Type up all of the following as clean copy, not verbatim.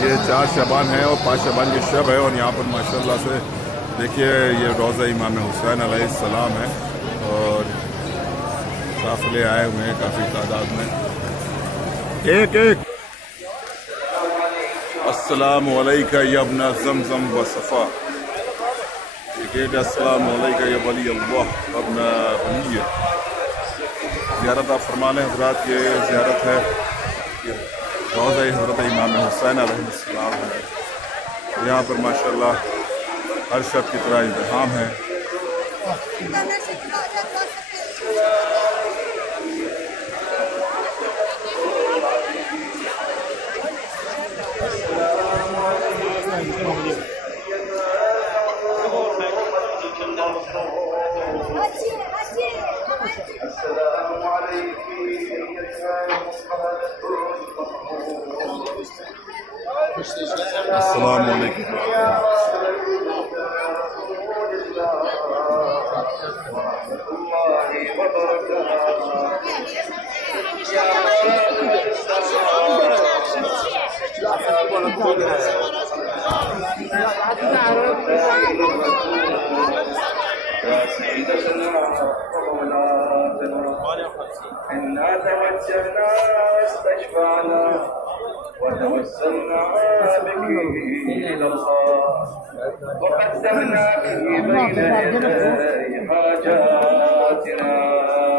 ये 4 शबान है और 5 शबान की शब है। और यहाँ पर माशाल्लाह से देखिए ये रोज़ा इमाम हुसैन अलैहिस्सलाम है और काफिले आए हुए हैं काफ़ी तादाद में। एक अस्सलामु अलैका या इब्न ज़मज़म व सफ़ा। अस्सलामु अलैका या वली अल्लाह इब्न वली। ज़ियारत आप फरमा लें हज़रात, ये ज़ियारत है रोज़ा हज़रत इमाम हुसैन अलैहिस्सलाम है। यहाँ पर माशाल्लाह हर शब की तरह इंतज़ाम है। अस्सलाम वालेकुम। إنا توجهنا واستشفعنا وتوسلنا بك إلى الله وقدمنا به بين يدي حاجاتنا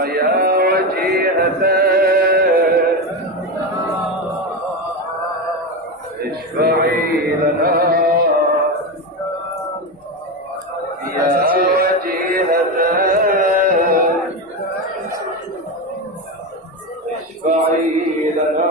يا وجيهة اشفعي لنا يا وجيهة اشفعي لنا